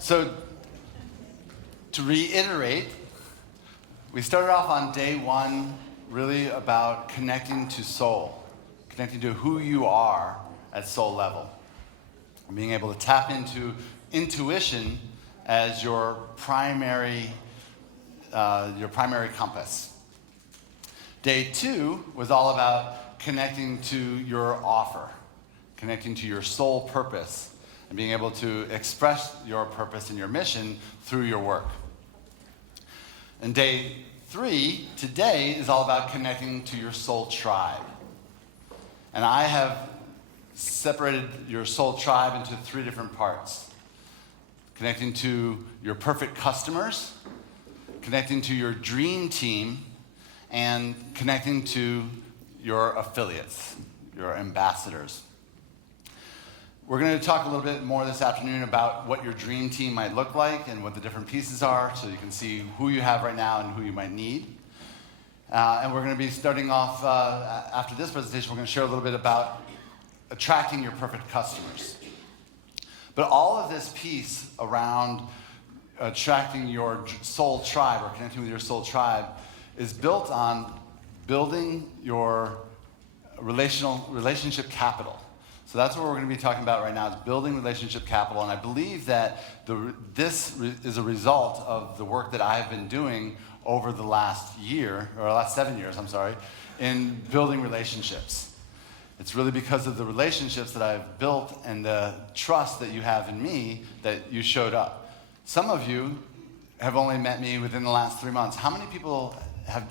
So, to reiterate, we started off on day one really about connecting to soul, connecting to who you are at soul level, and being able to tap into intuition as your primary compass. Day two was all about connecting to your offer, connecting to your soul purpose, and being able to express your purpose and your mission through your work. And day three, today, is all about connecting to your soul tribe. And I have separated your soul tribe into three different parts. Connecting to your perfect customers, connecting to your dream team, and connecting to your affiliates, your ambassadors. We're going to talk a little bit more this afternoon about what your dream team might look like and what the different pieces are, so you can see who you have right now and who you might need. And we're going to be starting off, after this presentation, we're going to share a little bit about attracting your perfect customers. But all of this piece around attracting your soul tribe or connecting with your soul tribe is built on building your relationship capital. So that's what we're going to be talking about right now, is building relationship capital. And I believe that this is a result of the work that I've been doing over the last year, or last 7 years, in building relationships. It's really because of the relationships that I've built and the trust that you have in me that you showed up. Some of you have only met me within the last 3 months. How many people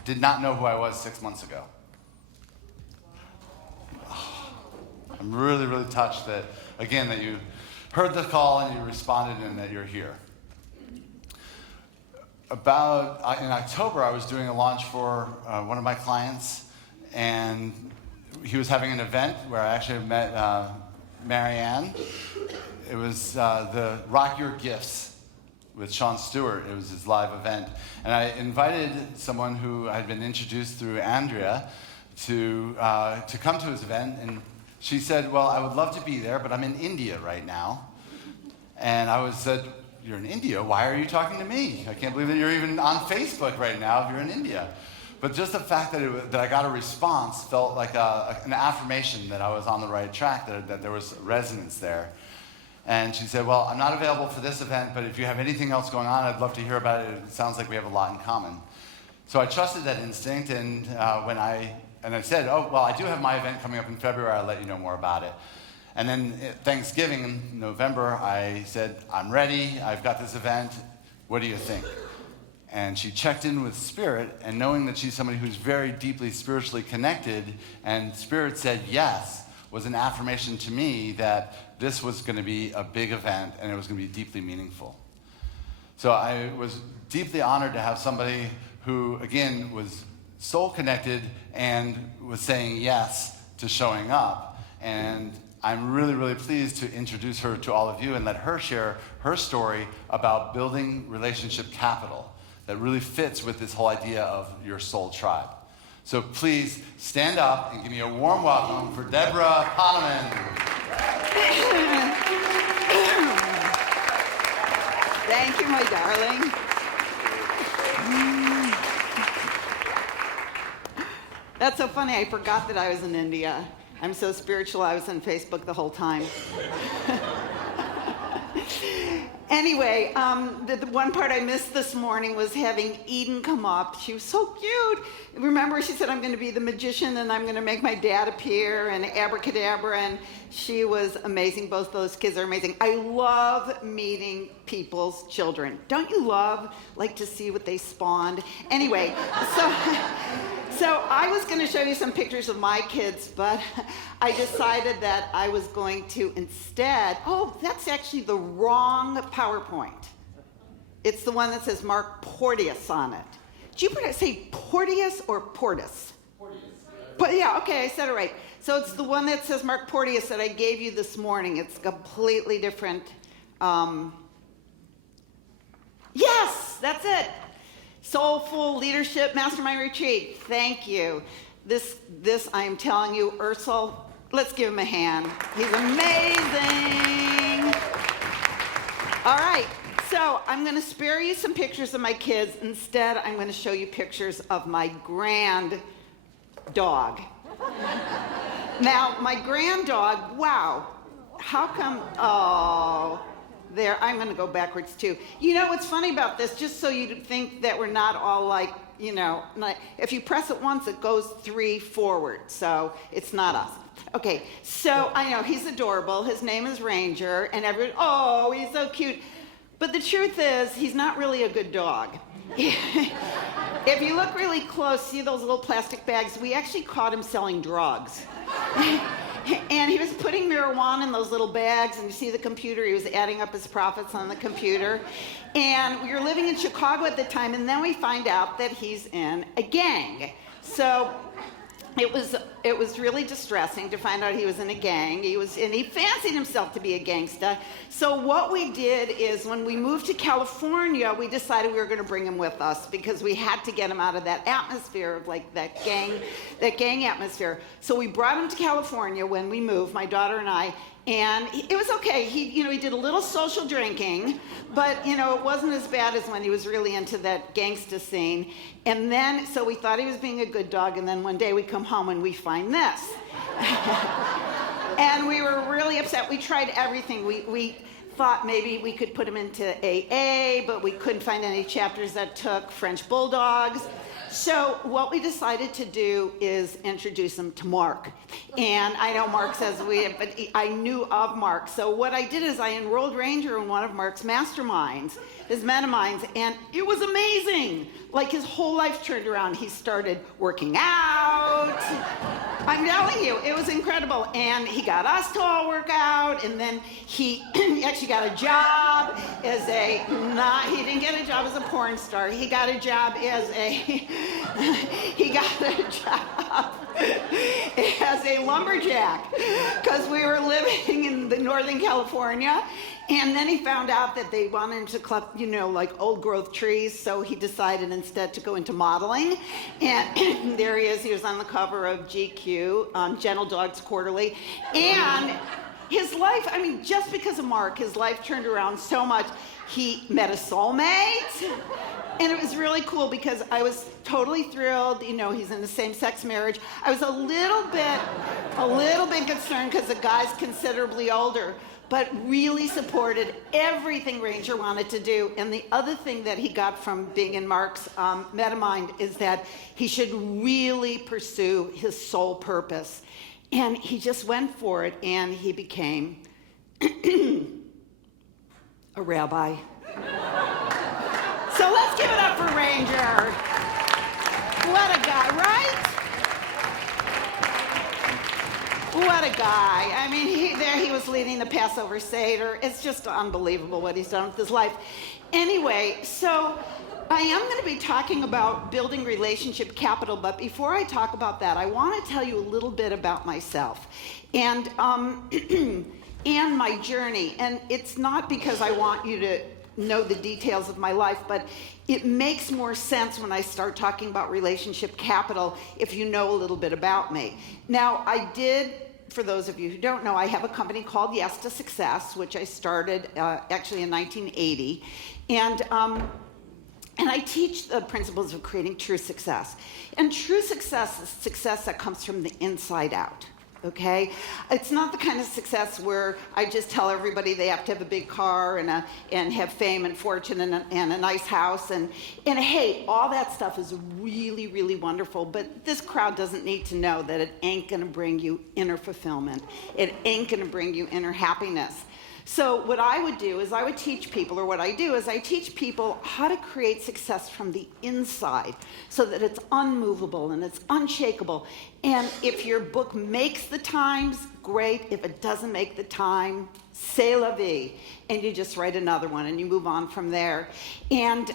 did not know who I was 6 months ago? I'm really, really touched that, again, that you heard the call and you responded and that you're here. In October, I was doing a launch for one of my clients, and he was having an event where I actually met Marianne. It was the Rock Your Gifts with Sean Stewart. It was his live event. And I invited someone who had been introduced through Andrea to come to his event, and she said, well, I would love to be there, but I'm in India right now. And I said, you're in India? Why are you talking to me? I can't believe that you're even on Facebook right now if you're in India. But just the fact that I got a response felt like an affirmation that I was on the right track, that there was resonance there. And she said, well, I'm not available for this event, but if you have anything else going on, I'd love to hear about it. It sounds like we have a lot in common. So I trusted that instinct, and I said, oh, well, I do have my event coming up in February. I'll let you know more about it. And then at Thanksgiving in November, I said, I'm ready. I've got this event. What do you think? And she checked in with Spirit, and knowing that she's somebody who's very deeply spiritually connected, and Spirit said yes, was an affirmation to me that this was going to be a big event and it was going to be deeply meaningful. So I was deeply honored to have somebody who, again, was soul connected and was saying yes to showing up. And I'm really, really pleased to introduce her to all of you and let her share her story about building relationship capital that really fits with this whole idea of your soul tribe. So please stand up and give me a warm welcome for Debra Poneman. Thank you, my darling. That's so funny. I forgot that I was in India. I'm so spiritual, I was on Facebook the whole time. Anyway, the one part I missed this morning was having Eden come up. She was so cute. Remember, she said, I'm going to be the magician and I'm going to make my dad appear and abracadabra, and she was amazing. Both those kids are amazing. I love meeting people's children. Don't you love, to see what they spawned? Anyway, so I was going to show you some pictures of my kids, but I decided that I was going to instead, that's actually the wrong PowerPoint. It's the one that says Mark Porteous on it. Did you say Porteous or Portis? Porteous. But yeah, okay, I said it right. So it's the one that says Mark Porteous that I gave you this morning. It's completely different. Yes, that's it. Soulful Leadership Mastermind Retreat. Thank you. This I am telling you, Ursel, let's give him a hand. He's amazing. All right. So I'm going to spare you some pictures of my kids. Instead, I'm going to show you pictures of my grand dog. Now, my grand dog, wow, how come, oh, there, I'm going to go backwards too. You know what's funny about this, just so you think that we're not all like, you know, like, if you press it once, it goes 3 forward, so it's not us. Okay, so I know he's adorable. His name is Ranger, and everyone, oh, he's so cute. But the truth is, he's not really a good dog. If you look really close, see those little plastic bags? We actually caught him selling drugs. And he was putting marijuana in those little bags, and you see the computer, he was adding up his profits on the computer. And we were living in Chicago at the time, and then we find out that he's in a gang. So it was really distressing to find out he was in a gang. And he fancied himself to be a gangster. So what we did is when we moved to California, we decided we were going to bring him with us because we had to get him out of that atmosphere of like that gang atmosphere. So we brought him to California when we moved, my daughter and I. And it was okay. He did a little social drinking, but it wasn't as bad as when he was really into that gangsta scene. And then, so we thought he was being a good dog, and then one day we come home and we find this. And we were really upset. We tried everything. We thought maybe we could put him into AA, but we couldn't find any chapters that took French bulldogs. So what we decided to do is introduce him to Mark. And I know Mark says but I knew of Mark. So what I did is I enrolled Ranger in one of Mark's masterminds, his metaminds, and it was amazing. Like his whole life turned around. He started working out. I'm telling you, it was incredible. And he got us to all work out, and then he actually got a job as he didn't get a job as a porn star. He got a job as a lumberjack, because we were living in the Northern California. And then he found out that they wanted him to collect, like old growth trees. So he decided instead to go into modeling. And there he is. He was on the cover of GQ, Gentle Dogs Quarterly. And his life, just because of Mark, his life turned around so much. He met a soulmate. And it was really cool because I was totally thrilled. He's in a same-sex marriage. I was a little bit concerned because the guy's considerably older, but really supported everything Ranger wanted to do. And the other thing that he got from being in Mark's metamind is that he should really pursue his soul purpose. And he just went for it, and he became a rabbi. So let's give it up for Ranger. What a guy, right? What a guy. He was leading the Passover Seder. It's just unbelievable what he's done with his life. Anyway, so I am going to be talking about building relationship capital, but before I talk about that, I want to tell you a little bit about myself and and my journey. And it's not because I want you to know the details of my life, but it makes more sense when I start talking about relationship capital if you know a little bit about me. Now, for those of you who don't know, I have a company called Yes to Success, which I started actually in 1980. And I teach the principles of creating true success. And true success is success that comes from the inside out. Okay? It's not the kind of success where I just tell everybody they have to have a big car and have fame and fortune and a nice house. And hey, all that stuff is really, really wonderful, but this crowd doesn't need to know that it ain't going to bring you inner fulfillment. It ain't going to bring you inner happiness. So what I would do is I teach people how to create success from the inside so that it's unmovable and it's unshakable. And if your book makes the times, great. If it doesn't make the time, c'est la vie. And you just write another one and you move on from there. And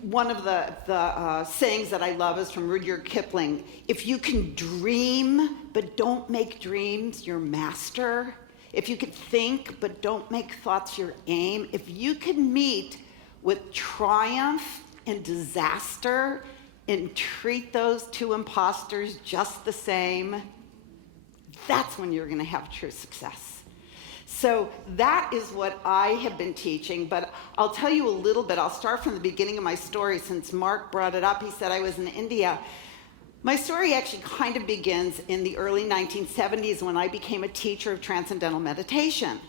one of the sayings that I love is from Rudyard Kipling. If you can dream but don't make dreams your master, if you could think but don't make thoughts your aim, if you can meet with triumph and disaster and treat those two imposters just the same, that's when you're going to have true success. So that is what I have been teaching, but I'll tell you a little bit. I'll start from the beginning of my story since Mark brought it up. He said I was in India. My story actually kind of begins in the early 1970s when I became a teacher of transcendental meditation.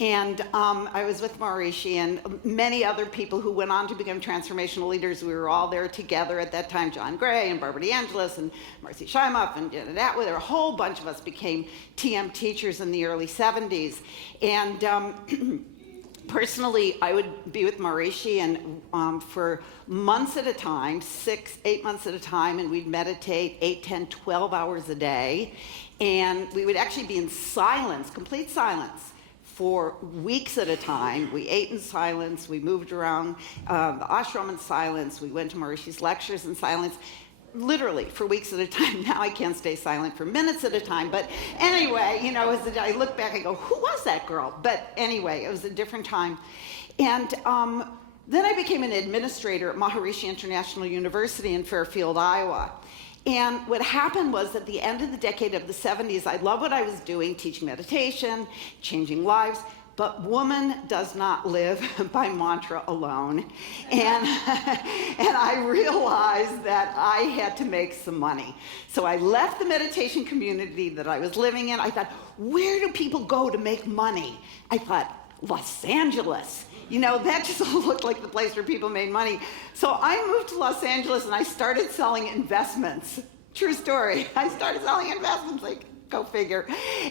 And I was with Maharishi and many other people who went on to become transformational leaders. We were all there together at that time, John Gray and Barbara DeAngelis and Marcy Shimoff and Janet Atwood. A whole bunch of us became TM teachers in the early 70s. And personally, I would be with Maharishi and for months at a time, 6-8 months at a time, and we'd meditate 8, 10, 12 hours a day. And we would actually be in silence, complete silence, for weeks at a time. We ate in silence, we moved around the ashram in silence, we went to Maharishi's lectures in silence, literally for weeks at a time. Now I can't stay silent for minutes at a time, but anyway, you know, as I look back, I go, who was that girl? But anyway, it was a different time. And then I became an administrator at Maharishi International University in Fairfield, Iowa. And what happened was at the end of the decade of the 70s, I loved what I was doing, teaching meditation, changing lives, but woman does not live by mantra alone. And I realized that I had to make some money. So I left the meditation community that I was living in. I thought, where do people go to make money? I thought, Los Angeles. You know, that just looked like the place where people made money. So I moved to Los Angeles and I started selling investments. True story. I started selling investments, like, go figure.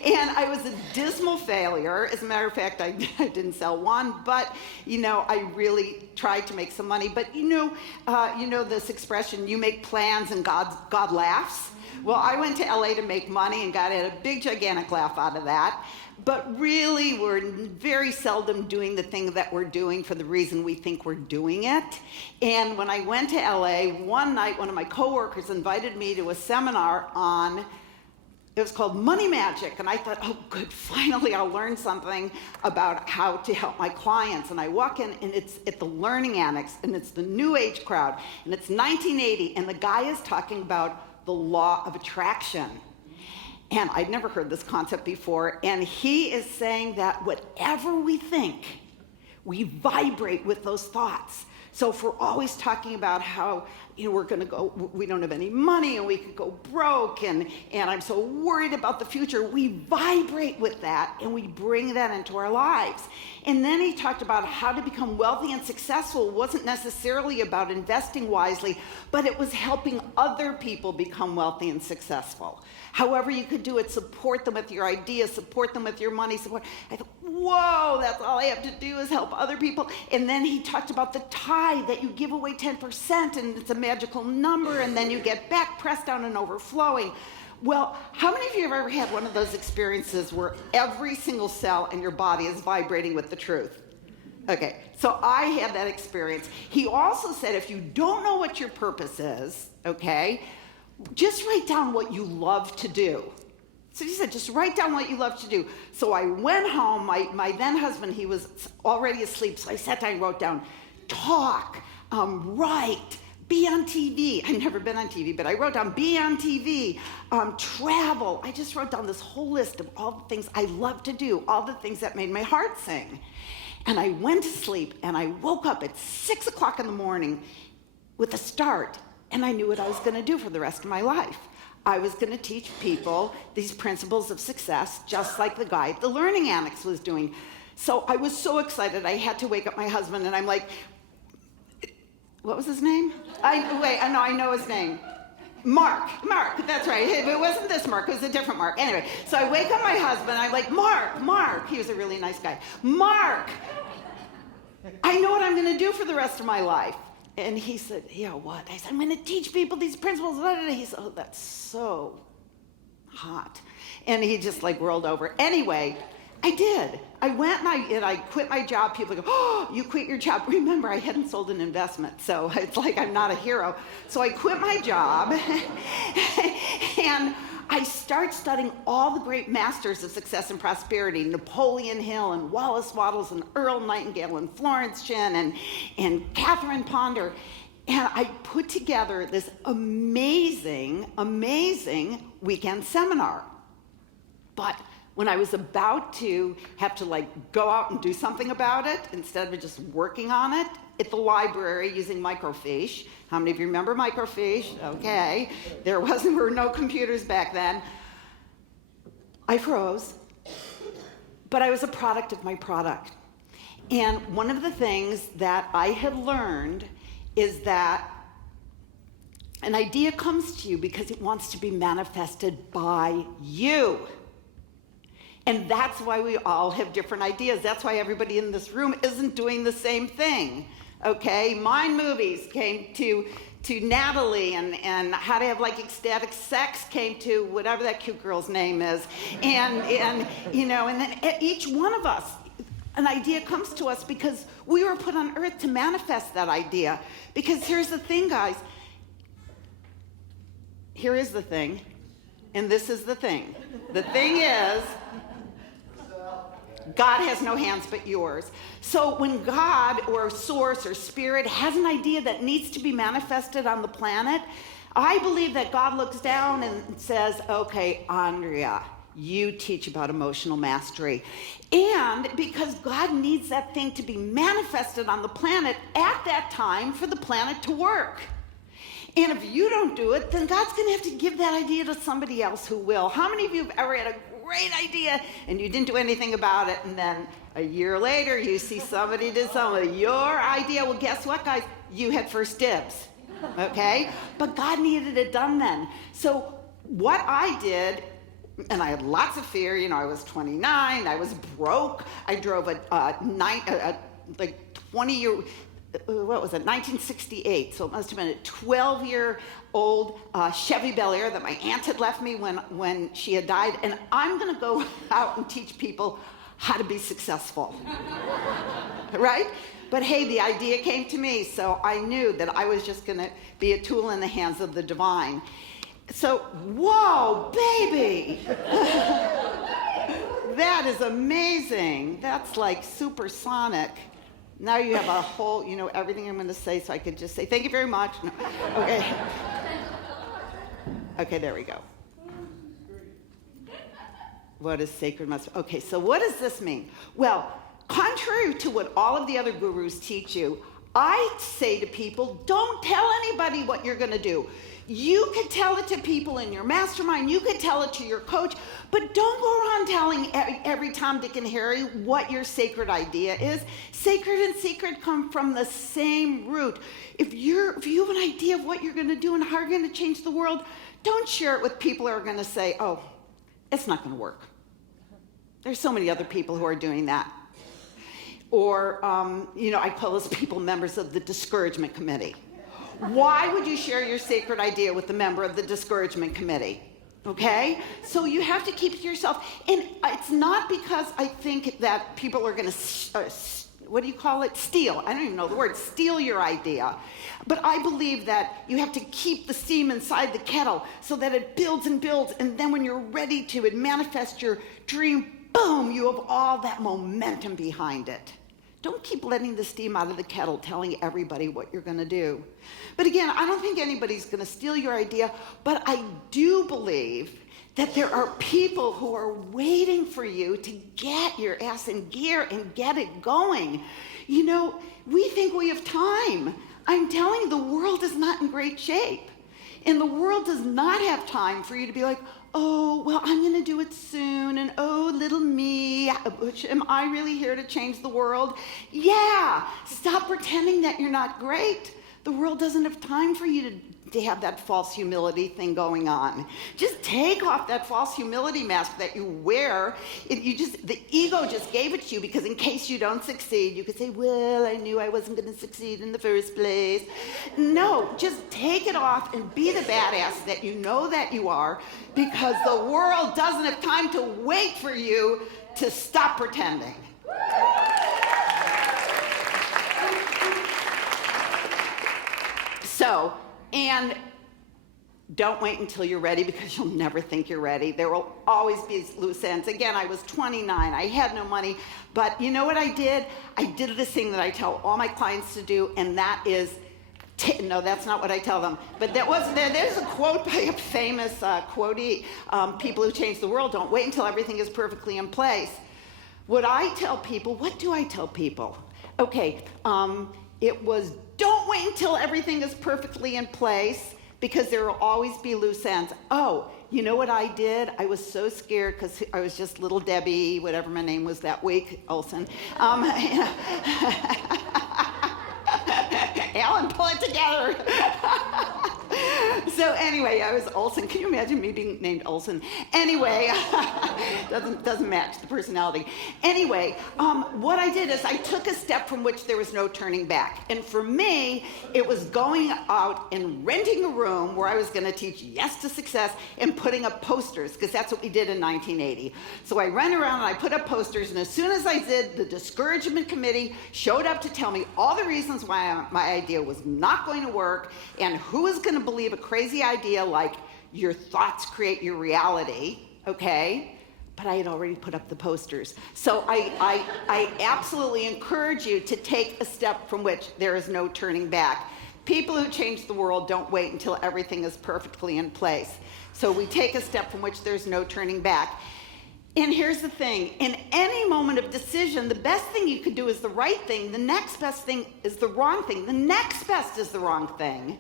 And I was a dismal failure. As a matter of fact, I didn't sell one, but, you know, I really tried to make some money. But you know this expression, you make plans and God laughs? Well, I went to LA to make money and got a big, gigantic laugh out of that. But really, we're very seldom doing the thing that we're doing for the reason we think we're doing it. And when I went to LA, one night, one of my coworkers invited me to a seminar on, it was called Money Magic. And I thought, oh, good, finally I'll learn something about how to help my clients. And I walk in, and it's at the Learning Annex, and it's the New Age crowd. And it's 1980, and the guy is talking about the law of attraction. And I'd never heard this concept before, and he is saying that whatever we think, we vibrate with those thoughts. So if we're always talking about how, you know, we're gonna go, we don't have any money and we could go broke and I'm so worried about the future, we vibrate with that and we bring that into our lives. And then he talked about how to become wealthy and successful wasn't necessarily about investing wisely, but it was helping other people become wealthy and successful. However you could do it, support them with your ideas, support them with your money, support. I thought, whoa, that's all I have to do is help other people. And then he talked about the tithe, that you give away 10% and it's a magical number and then you get back pressed down and overflowing. Well, how many of you have ever had one of those experiences where every single cell in your body is vibrating with the truth? Okay, so I had that experience. He also said if you don't know what your purpose is, okay, just write down what you love to do. So he said, just write down what you love to do. So I went home, my then husband, he was already asleep, so I sat down and wrote down, talk, write, be on TV. I've never been on TV, but I wrote down be on TV, travel. I just wrote down this whole list of all the things I love to do, all the things that made my heart sing. And I went to sleep and I woke up at 6 o'clock in the morning with a start. And I knew what I was going to do for the rest of my life. I was going to teach people these principles of success, just like the guy at the Learning Annex was doing. So I was so excited, I had to wake up my husband, and I'm like, what was his name? I know his name. Mark, that's right. It wasn't this Mark, it was a different Mark. Anyway, so I wake up my husband, I'm like, Mark, he was a really nice guy. Mark, I know what I'm going to do for the rest of my life. And he said, yeah, what? I said, I'm going to teach people these principles. He said, oh, that's so hot. And he just like rolled over. Anyway, I did. I went and I quit my job. People go, oh, you quit your job. Remember, I hadn't sold an investment, so it's like I'm not a hero. So I quit my job, and I start studying all the great masters of success and prosperity, Napoleon Hill and Wallace Wattles and Earl Nightingale and Florence Chin and Catherine Ponder. And I put together this amazing weekend seminar. But when I was about to have to go out and do something about it, instead of just working on it, at the library using microfiche. How many of you remember microfiche? Okay. There were no computers back then. I froze, but I was a product of my product. And one of the things that I had learned is that an idea comes to you because it wants to be manifested by you. And that's why we all have different ideas. That's why everybody in this room isn't doing the same thing, okay? Mind Movies came to Natalie, and How to Have Ecstatic Sex came to whatever that cute girl's name is. And then each one of us, an idea comes to us because we were put on earth to manifest that idea. Because here's the thing, guys. Here is the thing, and this is the thing. The thing is, God has no hands but yours. So when God or source or spirit has an idea that needs to be manifested on the planet, I believe that God looks down and says, okay, Andrea, you teach about emotional mastery. And because God needs that thing to be manifested on the planet at that time for the planet to work. And if you don't do it, then God's going to have to give that idea to somebody else who will. How many of you have ever had a great idea and you didn't do anything about it, and then a year later you see somebody did something with your idea? Well, guess what, guys? You had first dibs, okay? But God needed it done then. So what I did, and I had lots of fear. I was 29. I was broke. I drove a 20-year, 1968. So it must have been a 12-year-old Chevy Bel Air that my aunt had left me when she had died. And I'm going to go out and teach people how to be successful, right? But hey, the idea came to me, so I knew that I was just going to be a tool in the hands of the divine. So, whoa, baby! That is amazing. That's like supersonic. Now you have a whole, everything I'm going to say, so I could just say, thank you very much. No. Okay. Okay, there we go. What is sacred mastery? Okay, so what does this mean? Well, contrary to what all of the other gurus teach you, I say to people, don't tell anybody what you're going to do. You can tell it to people in your mastermind. You can tell it to your coach, but don't go around telling every Tom, Dick, and Harry what your sacred idea is. Sacred and secret come from the same root. If you have an idea of what you're going to do and how you're going to change the world, don't share it with people who are going to say, oh, it's not going to work. There's so many other people who are doing that. Or, I call those people members of the discouragement committee. Why would you share your sacred idea with the member of the discouragement committee? Okay? So you have to keep it to yourself. And it's not because I think that people are going to, steal. I don't even know the word, steal your idea. But I believe that you have to keep the steam inside the kettle so that it builds and builds. And then when you're ready to manifest your dream, boom, you have all that momentum behind it. Don't keep letting the steam out of the kettle, telling everybody what you're going to do. But again, I don't think anybody's going to steal your idea, but I do believe that there are people who are waiting for you to get your ass in gear and get it going. We think we have time. I'm telling you, the world is not in great shape. And the world does not have time for you to be like, oh, well, I'm going to do it soon, and oh, little me, am I really here to change the world? Yeah, stop pretending that you're not great. The world doesn't have time for you to have that false humility thing going on. Just take off that false humility mask that you wear. The ego just gave it to you because in case you don't succeed, you could say, well, I knew I wasn't going to succeed in the first place. No, just take it off and be the badass that you know that you are, because the world doesn't have time to wait for you to stop pretending. So, and don't wait until you're ready, because you'll never think you're ready. There will always be loose ends. Again, I was 29. I had no money. But you know what I did? I did this thing that I tell all my clients to do, and that is No, that's not what I tell them. But there's a quote by a famous quotee, people who change the world don't wait until everything is perfectly in place. What do I tell people? Okay, it was, don't wait until everything is perfectly in place, because there will always be loose ends. Oh, you know what I did? I was so scared because I was just little Debbie, whatever my name was that week, Olson. Alan, pull it together. So anyway, I was Olson. Can you imagine me being named Olson? Anyway, doesn't match the personality. Anyway, what I did is I took a step from which there was no turning back. And for me, it was going out and renting a room where I was going to teach Yes to Success and putting up posters, because that's what we did in 1980. So I ran around and I put up posters, and as soon as I did, the discouragement committee showed up to tell me all the reasons why my idea was not going to work, and who was going to believe a crazy idea like your thoughts create your reality, okay? But I had already put up the posters. So I absolutely encourage you to take a step from which there is no turning back. People who change the world don't wait until everything is perfectly in place. So we take a step from which there's no turning back. And here's the thing, in any moment of decision, the best thing you could do is the right thing. The next best thing is the wrong thing. The next best is the wrong thing.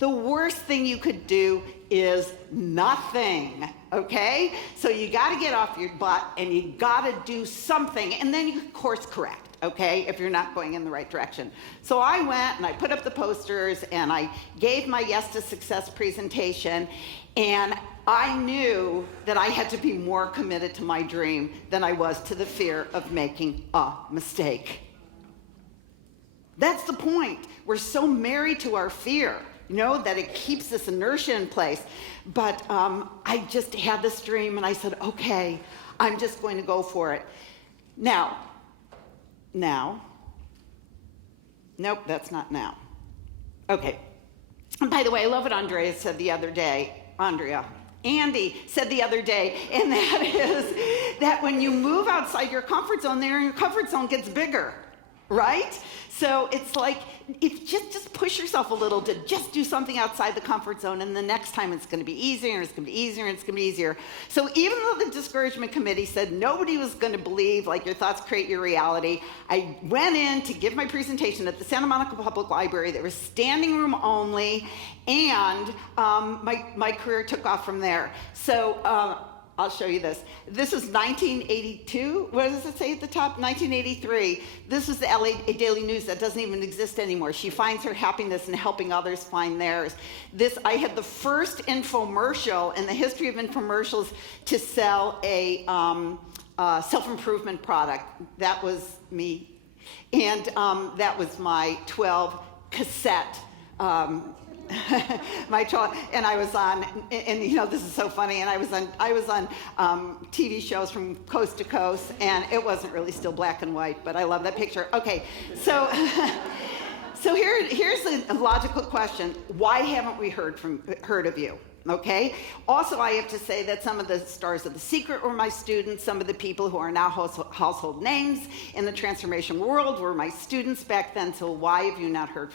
The worst thing you could do is nothing, okay? So you gotta get off your butt and you gotta do something, and then you course correct, okay, if you're not going in the right direction. So I went and I put up the posters and I gave my Yes to Success presentation, and I knew that I had to be more committed to my dream than I was to the fear of making a mistake. That's the point. We're so married to our fear, you know, that it keeps this inertia in place. But I just had this dream, and I said, okay, I'm just going to go for it. Now, nope, that's not now. Okay. And by the way, I love what Andy said the other day, and that is that when you move outside your comfort zone, your comfort zone gets bigger, right? So it's like, if just push yourself a little to just do something outside the comfort zone, and the next time it's going to be easier, and it's going to be easier, and it's going to be easier. So even though the discouragement committee said nobody was going to believe, like, your thoughts create your reality, I went in to give my presentation at the Santa Monica Public Library. There was standing room only, and my career took off from there. So I'll show you this. This is 1982. What does it say at the top? 1983. This is the LA Daily News that doesn't even exist anymore. She finds her happiness in helping others find theirs. I had the first infomercial in the history of infomercials to sell a self-improvement product. That was me. And that was my 12 cassette my child, and I was on, and you know, this is so funny, and I was on TV shows from coast to coast, and it wasn't really still black and white, but I love that picture. Okay, so here's a logical question: why haven't we heard of you? Okay. Also, I have to say that some of the stars of The Secret were my students. Some of the people who are now household names in the transformation world were my students back then. So why have you not heard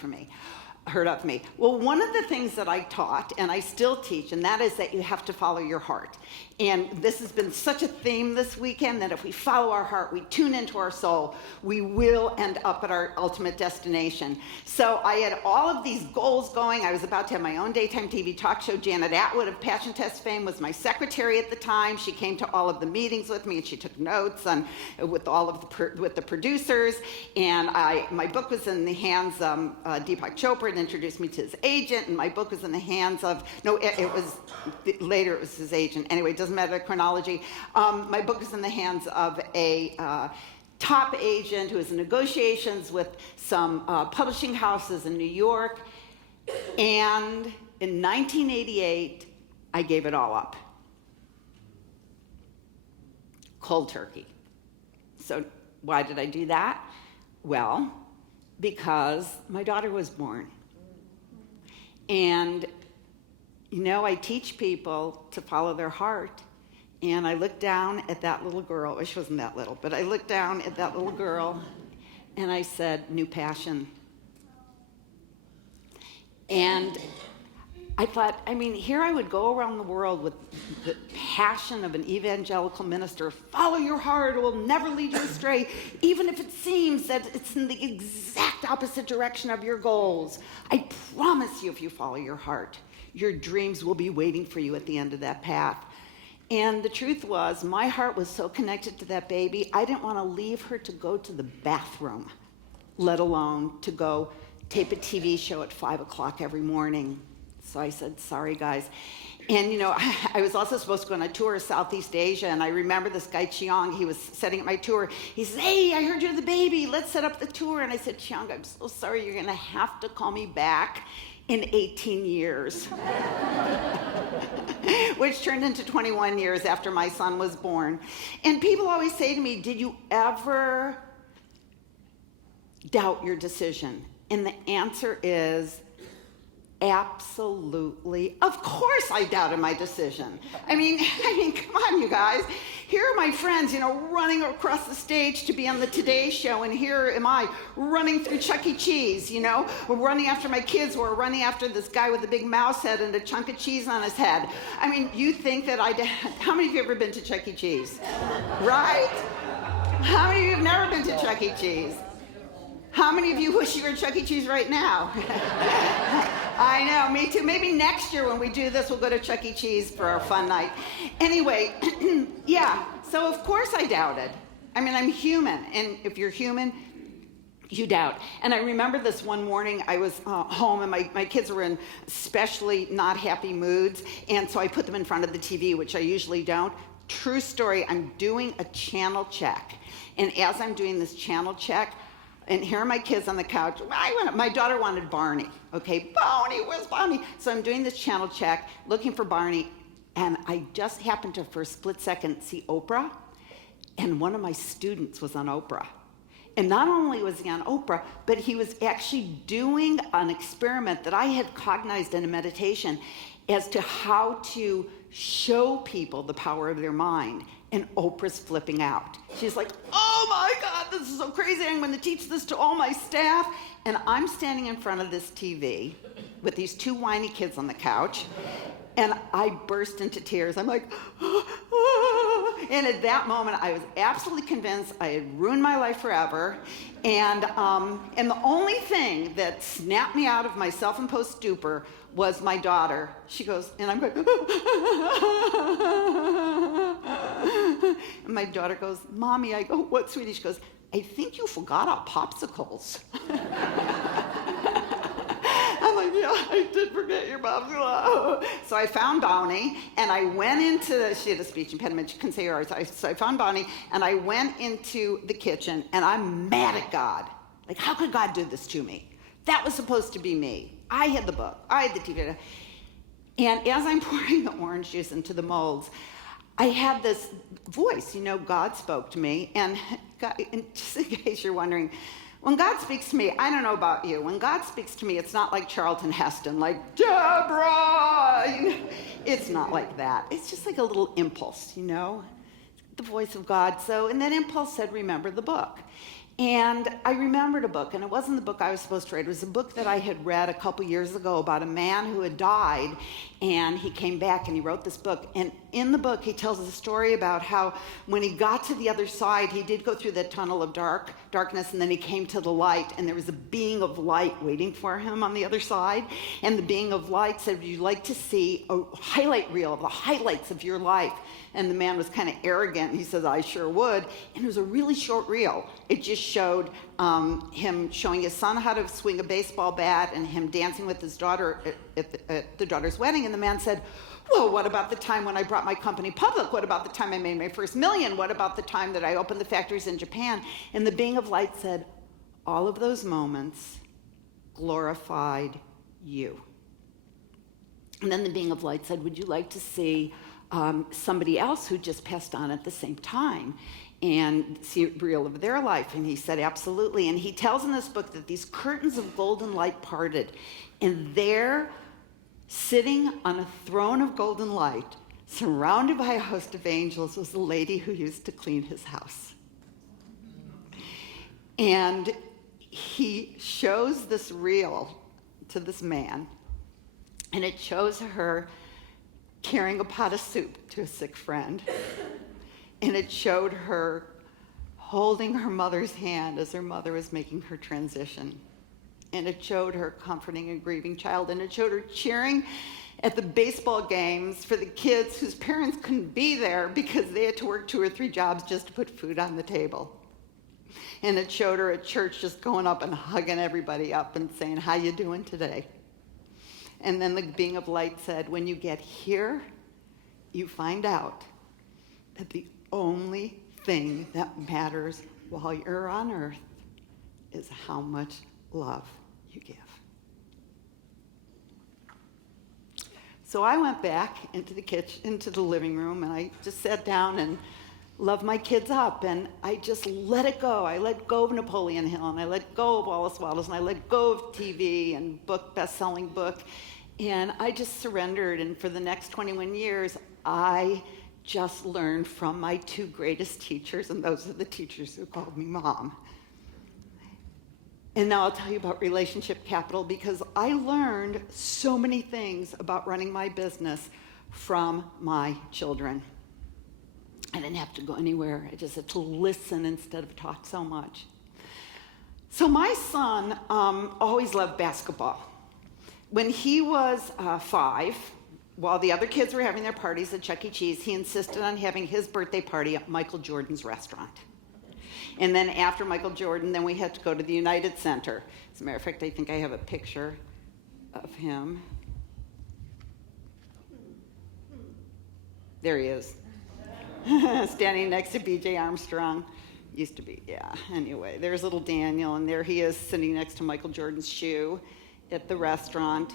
of me? Well, one of the things that I taught, and I still teach, and that is that you have to follow your heart. And this has been such a theme this weekend, that if we follow our heart, we tune into our soul, we will end up at our ultimate destination. So I had all of these goals going. I was about to have my own daytime TV talk show. Janet Atwood of Passion Test fame was my secretary at the time. She came to all of the meetings with me, and she took notes with the producers. And my book was in the hands of Deepak Chopra, and introduced me to his agent, and my book was in the hands of, later it was his agent. Anyway, it doesn't matter the chronology. My book was in the hands of a top agent who was in negotiations with some publishing houses in New York. And in 1988, I gave it all up. Cold turkey. So why did I do that? Well, because my daughter was born. And, you know, I teach people to follow their heart. And I looked down at that little girl. Well, she wasn't that little, but I looked down at that little girl, and I said, new passion. And I thought, here I would go around the world with the passion of an evangelical minister. Follow your heart, it will never lead you astray, even if it seems that it's in the exact opposite direction of your goals. I promise you, if you follow your heart, your dreams will be waiting for you at the end of that path. And the truth was, my heart was so connected to that baby, I didn't want to leave her to go to the bathroom, let alone to go tape a TV show at 5 o'clock every morning. So I said, sorry, guys. And, I was also supposed to go on a tour of Southeast Asia, and I remember this guy, Chiang, he was setting up my tour. He says, hey, I heard you're the baby. Let's set up the tour. And I said, Chiang, I'm so sorry. You're going to have to call me back in 18 years, which turned into 21 years after my son was born. And people always say to me, did you ever doubt your decision? And the answer is absolutely. Of course I doubted my decision. I mean, come on, you guys. Here are my friends, running across the stage to be on the Today Show, and here am I running through Chuck E. Cheese, running after my kids, or running after this guy with a big mouse head and a chunk of cheese on his head. You think that how many of you have ever been to Chuck E. Cheese? Right? How many of you have never been to Chuck E. Cheese? How many of you wish you were at Chuck E. Cheese right now? I know, me too. Maybe next year when we do this, we'll go to Chuck E. Cheese for our fun night. Anyway, yeah, so of course I doubted. I'm human, and if you're human, you doubt. And I remember this one morning, I was home, and my kids were in especially not happy moods, and so I put them in front of the TV, which I usually don't. True story, I'm doing a channel check, and as I'm doing this channel check, and here are my kids on the couch. My daughter wanted Barney. Okay, Barney, where's Barney? So I'm doing this channel check, looking for Barney, and I just happened to, for a split second, see Oprah, and one of my students was on Oprah. And not only was he on Oprah, but he was actually doing an experiment that I had cognized in a meditation as to how to show people the power of their mind. And Oprah's flipping out. She's like, oh my God, this is so crazy. I'm going to teach this to all my staff. And I'm standing in front of this TV with these two whiny kids on the couch. And I burst into tears. I'm like, and at that moment, I was absolutely convinced I had ruined my life forever. And the only thing that snapped me out of my self-imposed stupor was my daughter. She goes, and I'm going, and my daughter goes, Mommy. I go, what, sweetie? She goes, I think you forgot our popsicles. I'm like, yeah, I did forget your popsicle. So I found Bonnie, and I went into, she had a speech impediment, she couldn't say her words. So I found Bonnie, and I went into the kitchen, and I'm mad at God. Like, how could God do this to me? That was supposed to be me. I had the book, I had the TV. And as I'm pouring the orange juice into the molds, I had this voice, God spoke to me. And just in case you're wondering, when God speaks to me, I don't know about you, when God speaks to me, it's not like Charlton Heston, like, Debra! It's not like that. It's just like a little impulse, the voice of God. So, and that impulse said, remember the book. And I remembered a book, and it wasn't the book I was supposed to read. It was a book that I had read a couple years ago about a man who had died, and he came back and he wrote this book. And in the book, he tells a story about how when he got to the other side, he did go through that tunnel of darkness, and then he came to the light, and there was a being of light waiting for him on the other side. And the being of light said, would you like to see a highlight reel of the highlights of your life? And the man was kind of arrogant. He says, I sure would. And it was a really short reel. It just showed him showing his son how to swing a baseball bat and him dancing with his daughter at the daughter's wedding. And the man said, well, what about the time when I brought my company public? What about the time I made my first million? What about the time that I opened the factories in Japan? And the being of light said, all of those moments glorified you. And then the being of light said, would you like to see somebody else who just passed on at the same time and see a reel of their life? And he said, absolutely. And he tells in this book that these curtains of golden light parted, and there, sitting on a throne of golden light, surrounded by a host of angels, was a lady who used to clean his house. And he shows this reel to this man And it shows her carrying a pot of soup to a sick friend. And it showed her holding her mother's hand as her mother was making her transition. And it showed her comforting a grieving child. And it showed her cheering at the baseball games for the kids whose parents couldn't be there because they had to work 2 or 3 jobs just to put food on the table. And it showed her at church just going up and hugging everybody up and saying, "How you doing today?" And then the being of light said, "When you get here, you find out that the only thing that matters while you're on earth is how much love you give." So I went back into the kitchen, into the living room, and I just sat down and loved my kids up, and I just let it go. I let go of Napoleon Hill, and I let go of Wallace Wattles, and I let go of TV and best-selling book, and I just surrendered. And for the next 21 years, I just learned from my 2 greatest teachers, and those are the teachers who called me Mom. And now I'll tell you about relationship capital, because I learned so many things about running my business from my children. I didn't have to go anywhere. I just had to listen instead of talk so much. So my son always loved basketball. When he was 5, while the other kids were having their parties at Chuck E. Cheese, he insisted on having his birthday party at Michael Jordan's restaurant. And then after Michael Jordan, then we had to go to the United Center. As a matter of fact, I think I have a picture of him. There he is. Standing next to B.J. Armstrong. Used to be, yeah. Anyway, there's little Daniel, and there he is sitting next to Michael Jordan's shoe at the restaurant.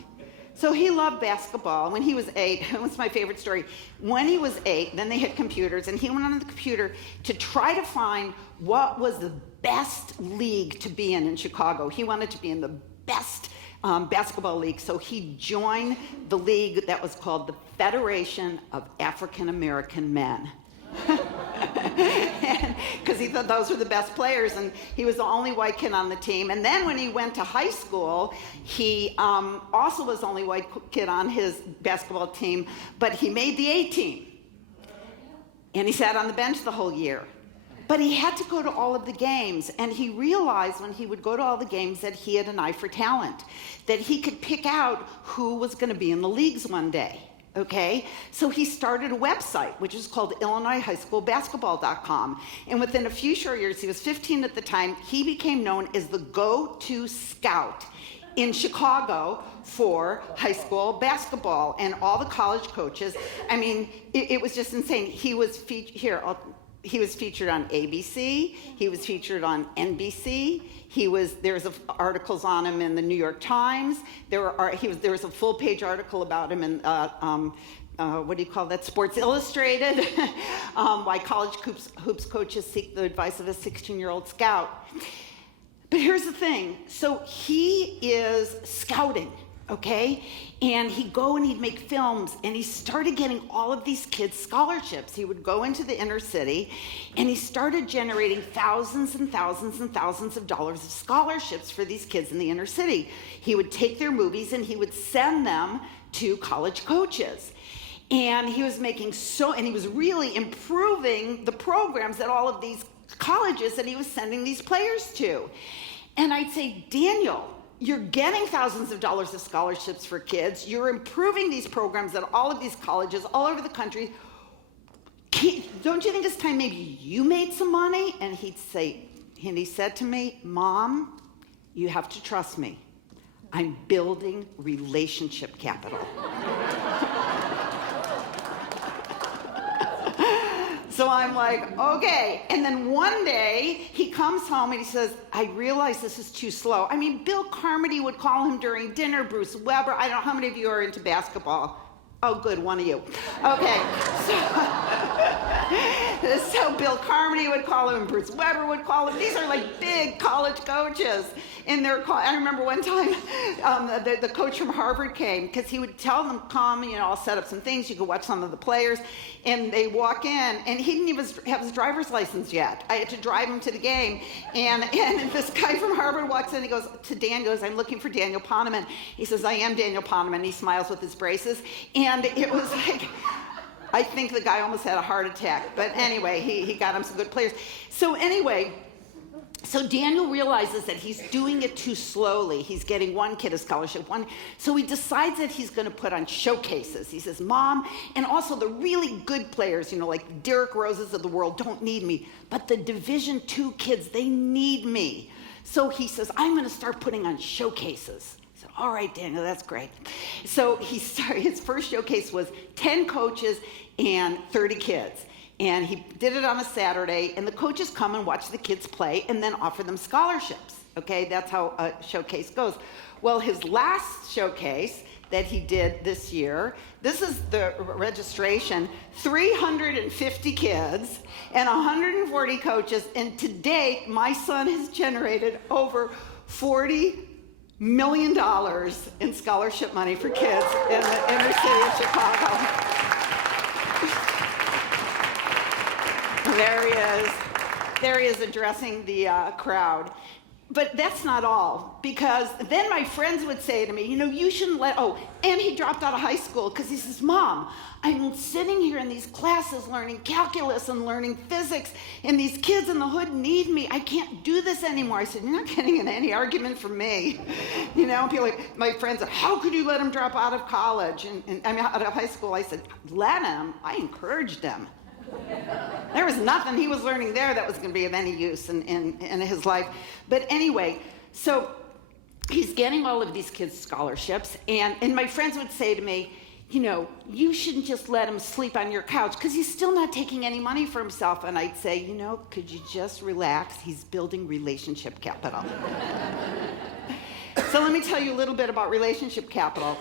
So he loved basketball. When he was 8, it was my favorite story. When he was 8, then they had computers, and he went on the computer to try to find what was the best league to be in Chicago. He wanted to be in the best basketball league, so he joined the league that was called the Federation of African American Men. Because he thought those were the best players, and he was the only white kid on the team. And then when he went to high school, he also was the only white kid on his basketball team, but he made the A team. And he sat on the bench the whole year. But he had to go to all of the games, and he realized when he would go to all the games that he had an eye for talent, that he could pick out who was going to be in the leagues one day. Okay, so he started a website, which is called IllinoisHighSchoolBasketball.com. And within a few short years, he was 15 at the time, he became known as the go-to scout in Chicago for high school basketball. And all the college coaches, I mean, it was just insane. He was featured on ABC, he was featured on NBC, there was articles on him in the New York Times, there was a full page article about him in, Sports Illustrated, why college hoops coaches seek the advice of a 16-year-old scout. But here's the thing, so he is scouting, okay? And he'd go and he'd make films, and he started getting all of these kids scholarships. He would go into the inner city, and he started generating thousands and thousands and thousands of dollars of scholarships for these kids in the inner city. He would take their movies, and he would send them to college coaches. And he was and he was really improving the programs at all of these colleges that he was sending these players to. And I'd say, Daniel, you're getting thousands of dollars of scholarships for kids. You're improving these programs at all of these colleges all over the country. Don't you think it's time maybe you made some money? And he said to me, Mom, you have to trust me. I'm building relationship capital. So I'm like, okay. And then one day he comes home and he says, I realize this is too slow. I mean, Bill Carmody would call him during dinner, Bruce Weber. I don't know how many of you are into basketball. Oh, good, one of you. Okay, so Bill Carmody would call him, and Bruce Weber would call him. These are like big college coaches. And I remember one time the coach from Harvard came, because he would tell them, come, I'll set up some things, you can watch some of the players. And they walk in, and he didn't even have his driver's license yet. I had to drive him to the game. And this guy from Harvard walks in, he goes to Dan, I'm looking for Daniel Poneman. He says, I am Daniel Poneman. He smiles with his braces. And it was like, I think the guy almost had a heart attack. But anyway, he got him some good players. So Daniel realizes that he's doing it too slowly. He's getting one kid a scholarship, so he decides that he's going to put on showcases. He says, Mom, and also the really good players, like Derrick Roses of the world don't need me, but the Division II kids, they need me. So he says, I'm going to start putting on showcases. I said, all right, Daniel, that's great. So his first showcase was 10 coaches and 30 kids. And he did it on a Saturday, and the coaches come and watch the kids play and then offer them scholarships. Okay, that's how a showcase goes. Well, his last showcase that he did this year, this is the registration, 350 kids and 140 coaches, and to date, my son has generated over $40 million in scholarship money for kids in the inner city of Chicago. There he is addressing the crowd. But that's not all, because then my friends would say to me, you shouldn't and he dropped out of high school because he says, Mom, I'm sitting here in these classes learning calculus and learning physics, and these kids in the hood need me. I can't do this anymore. I said, you're not getting in any argument from me. People like, my friends said, how could you let him drop out of college? Out of high school. I said, let him. I encouraged him. There was nothing he was learning there that was going to be of any use in his life. But anyway, so he's getting all of these kids scholarships, and my friends would say to me, you shouldn't just let him sleep on your couch because he's still not taking any money for himself. And I'd say, could you just relax? He's building relationship capital. So let me tell you a little bit about relationship capital.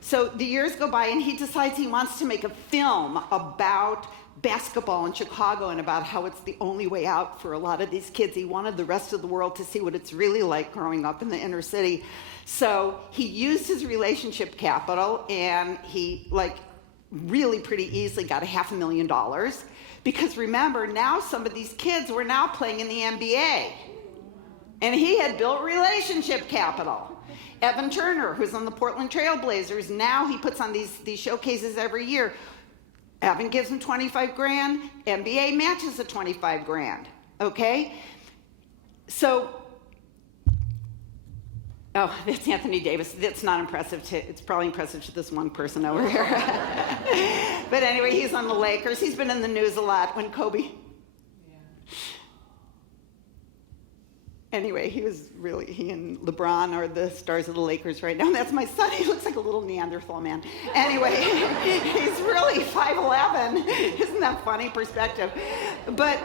So the years go by, and he decides he wants to make a film about basketball in Chicago and about how it's the only way out for a lot of these kids. He wanted the rest of the world to see what it's really like growing up in the inner city. So he used his relationship capital, and he really pretty easily got $500,000, because remember, now some of these kids were now playing in the NBA, and he had built relationship capital. Evan Turner, who's on the Portland Trail Blazers, now he puts on these showcases every year. Evan gives him $25,000, NBA matches the $25,000, okay? So, that's Anthony Davis. That's not impressive it's probably impressive to this one person over here. But anyway, he's on the Lakers. He's been in the news a lot when Kobe. Anyway, he and LeBron are the stars of the Lakers right now. And that's my son. He looks like a little Neanderthal man. Anyway, he's really 5'11". Isn't that funny perspective? But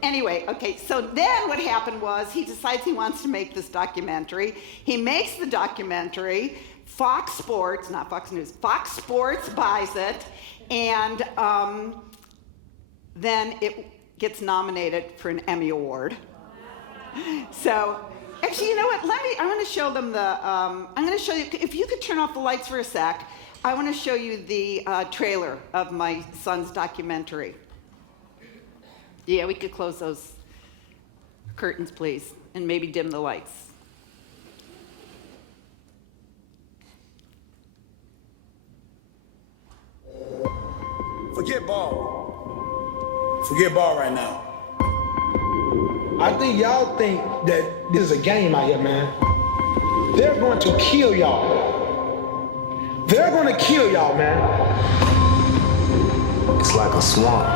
anyway, okay. So then what happened was he decides he wants to make this documentary. He makes the documentary. Fox Sports, not Fox News, Fox Sports buys it. And then it gets nominated for an Emmy Award. So, actually, you know what? I want to show them I'm going to show you, if you could turn off the lights for a sec, I want to show you the trailer of my son's documentary. Yeah, we could close those curtains, please, and maybe dim the lights. Forget ball. Forget ball right now. I think y'all think that this is a game out here, man. They're going to kill y'all. They're going to kill y'all, man. It's like a swamp.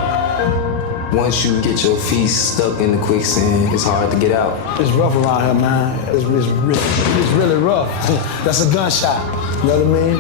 Once you get your feet stuck in the quicksand, it's hard to get out. It's rough around here, man. It's really rough. That's a gunshot. You know what I mean?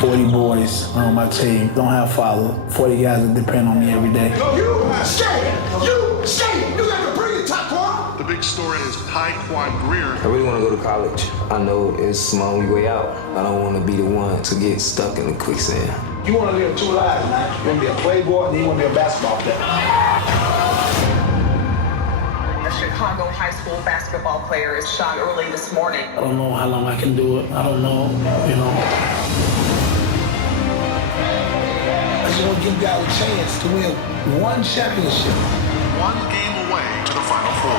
40 boys on my team don't have father. 40 guys that depend on me every day. You stay! You stay! You got to bring it, Taquan! big story is Taekwon Greer. I really want to go to college. I know it's my only way out. I don't want to be the one to get stuck in the quicksand. You want to live two lives, man. You want to be a playboy and you want to be a basketball player. A Chicago high school basketball player is shot early this morning. I don't know how long I can do it. I don't know, I just want to give guys a chance to win one championship. One game away to the Final Four.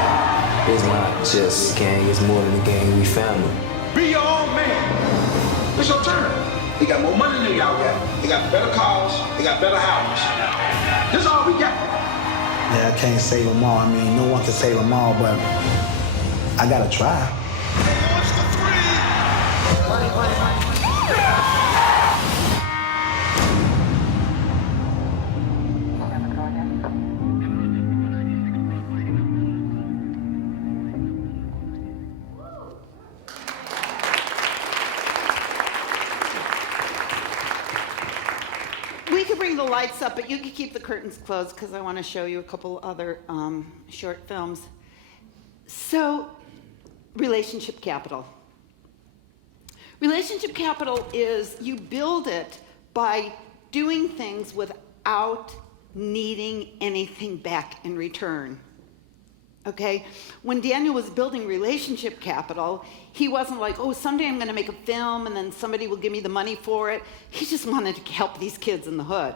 It's not just a gang, it's more than a gang, we family. Be your own man. It's your turn. They got more money than y'all got. They got better cars. They got better houses. This is all we got. Yeah, I can't save them all. I mean, no one can save them all, but I gotta try. Launch the We could bring the lights up, but you could keep the curtains closed because I want to show you a couple other short films. So, relationship capital. Relationship capital is you build it by doing things without needing anything back in return. Okay? When Daniel was building relationship capital, he wasn't like, oh, someday I'm going to make a film and then somebody will give me the money for it. He just wanted to help these kids in the hood.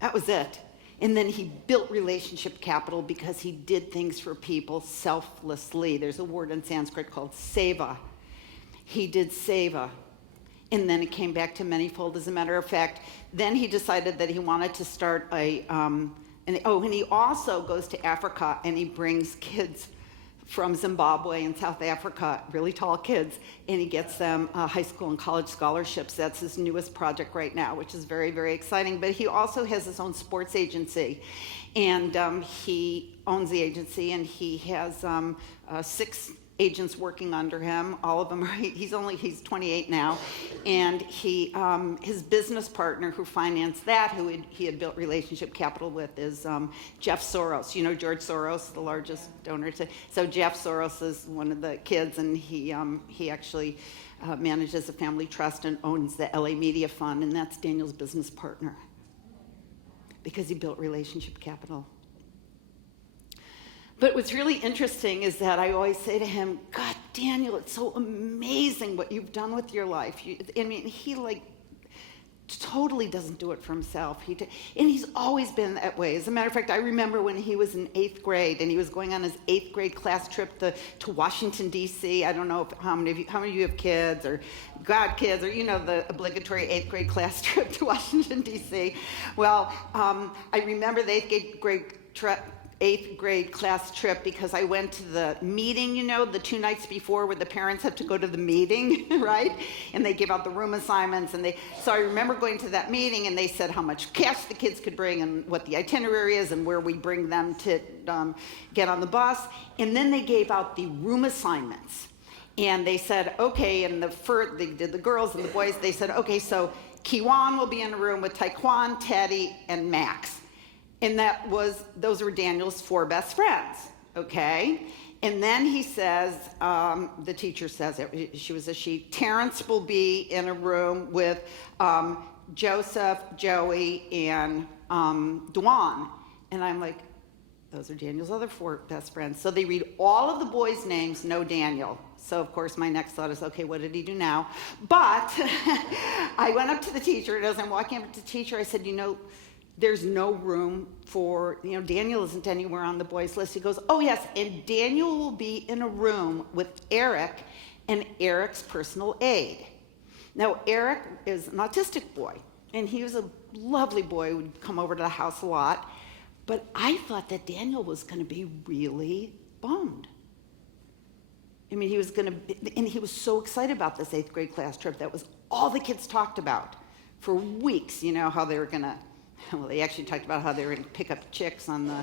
That was it. And then he built relationship capital because he did things for people selflessly. There's a word in Sanskrit called seva. He did seva. And then it came back to manyfold. As a matter of fact, then he decided that he wanted to start and he also goes to Africa and he brings kids from Zimbabwe and South Africa, really tall kids, and he gets them high school and college scholarships. That's his newest project right now, which is very, very exciting. But he also has his own sports agency, and he owns the agency, and he has 6 agents working under him. All of them are, he's 28 now, and he his business partner who financed that, who he had built relationship capital with, is Jeff Soros. You know George Soros, the largest donor to. So Jeff Soros is one of the kids, and he actually manages a family trust and owns the LA Media Fund, and that's Daniel's business partner because he built relationship capital. But what's really interesting is that I always say to him, God, Daniel, it's so amazing what you've done with your life. He totally doesn't do it for himself. And he's always been that way. As a matter of fact, I remember when he was in 8th grade and he was going on his 8th grade class trip to Washington, D.C. I don't know how many of you have kids or got kids, or the obligatory 8th grade class trip to Washington, D.C. Well, I remember the 8th grade class trip because I went to the meeting, the 2 nights before where the parents had to go to the meeting, right? And they give out the room assignments. So I remember going to that meeting and they said how much cash the kids could bring and what the itinerary is and where we bring them to get on the bus. And then they gave out the room assignments. And they said, okay, and they did the girls and the boys. They said, okay, so Kiwan will be in a room with Taekwon, Teddy, and Max. And those were Daniel's 4 best friends, okay? And then he says, the teacher says it, she was a she, Terrence will be in a room with Joseph, Joey, and Dwan. And I'm like, those are Daniel's other 4 best friends. So they read all of the boys' names, no Daniel. So, of course, my next thought is, okay, what did he do now? But I went up to the teacher, and as I'm walking up to the teacher, I said, there's no room for, Daniel isn't anywhere on the boys' list. He goes, oh, yes, and Daniel will be in a room with Eric and Eric's personal aide. Now, Eric is an autistic boy, and he was a lovely boy who would come over to the house a lot, but I thought that Daniel was going to be really bummed. He was and he was so excited about this 8th grade class trip. That was all the kids talked about for weeks, how they were going to. Well, they actually talked about how they were going to pick up chicks on the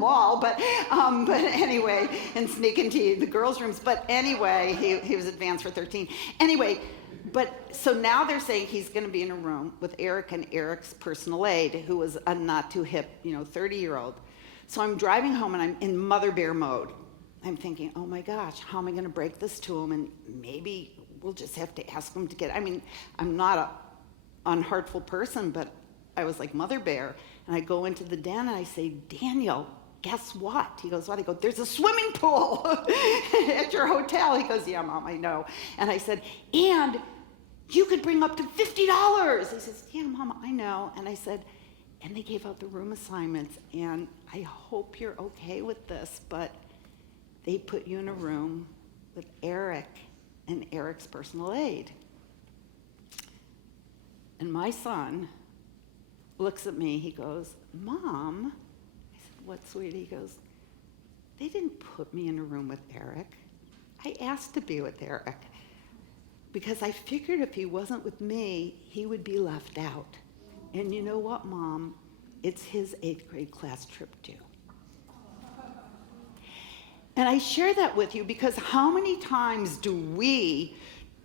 wall, but anyway, and sneak into the girls' rooms. But anyway, he was advanced for 13. Anyway, so now they're saying he's going to be in a room with Eric and Eric's personal aide, who was a not too hip, 30-year-old. So I'm driving home and I'm in mother bear mode. I'm thinking, oh my gosh, how am I going to break this to him? And maybe we'll just have to ask him to get, I mean, I'm not an unheartful person, but I was like mother bear. And I go into the den and I say, Daniel, guess what? He goes, what? I go, there's a swimming pool at your hotel. He goes, yeah, Mom, I know. And I said, and you could bring up to $50. He says, yeah, Mama, I know. And I said, and they gave out the room assignments, and I hope you're okay with this, but they put you in a room with Eric and Eric's personal aide. And my son looks at me, he goes, Mom, I said, what, sweetie? He goes, they didn't put me in a room with Eric. I asked to be with Eric because I figured if he wasn't with me, he would be left out. And you know what, Mom? It's his 8th grade class trip due. And I share that with you because how many times do we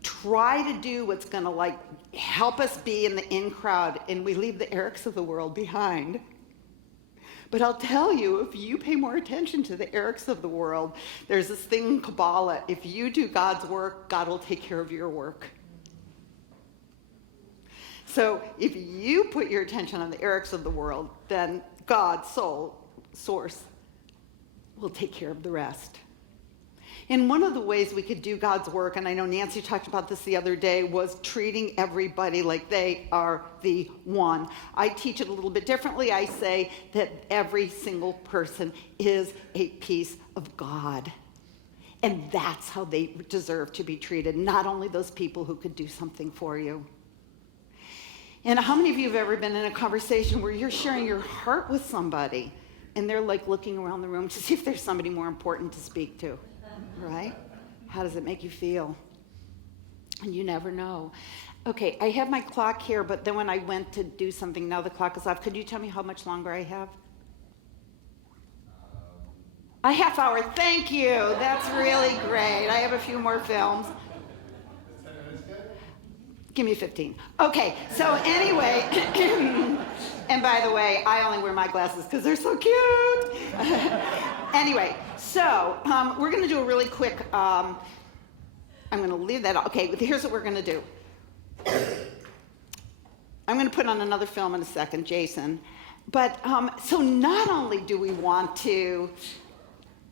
try to do what's going to like help us be in the in crowd and we leave the Erics of the world behind? But I'll tell you, if you pay more attention to the Erics of the world, there's this thing in Kabbalah, if you do God's work, God will take care of your work. So if you put your attention on the Erics of the world, then God, soul, source, will take care of the rest. And one of the ways we could do God's work, and I know Nancy talked about this the other day, was treating everybody like they are the one. I teach it a little bit differently. I say that every single person is a piece of God. And that's how they deserve to be treated, not only those people who could do something for you. And how many of you have ever been in a conversation where you're sharing your heart with somebody and they're like looking around the room to see if there's somebody more important to speak to, right? How does it make you feel? And you never know. Okay, I have my clock here, but then when I went to do something, now the clock is off. Could you tell me how much longer I have? A half hour, thank you. That's really great. I have a few more films. Give me 15. Okay, so anyway, and by the way, I only wear my glasses because they're so cute. Anyway, so we're going to do a really quick, I'm going to leave that. Okay, here's what we're going to do. I'm going to put on another film in a second, Jason. But so not only do we want to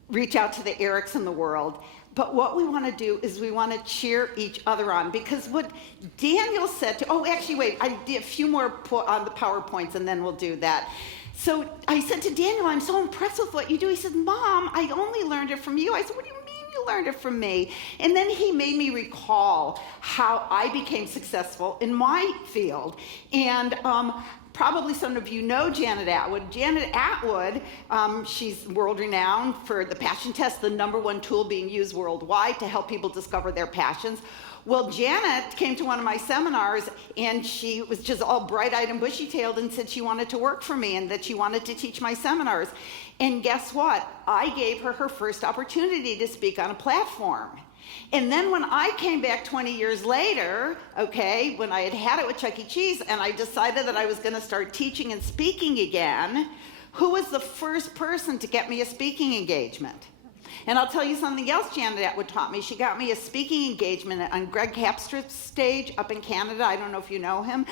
reach out to the Erics in the world, but what we want to do is we want to cheer each other on, because what Daniel said to, oh, actually, wait, I did a few more on the PowerPoints and then we'll do that. So I said to Daniel, I'm so impressed with what you do. He said, Mom, I only learned it from you. I said, what do you mean you learned it from me? And then he made me recall how I became successful in my field. And probably some of you know Janet Atwood. Janet Atwood, she's world-renowned for the passion test, the #1 tool being used worldwide to help people discover their passions. Well, Janet came to one of my seminars, and she was just all bright-eyed and bushy-tailed and said she wanted to work for me and that she wanted to teach my seminars. And guess what? I gave her her first opportunity to speak on a platform. And then when I came back 20 years later, okay, when I had it with Chuck E. Cheese and I decided that I was going to start teaching and speaking again, who was the first person to get me a speaking engagement? And I'll tell you something else Janet Atwood taught me. She got me a speaking engagement on Greg Capstrup's stage up in Canada. I don't know if you know him,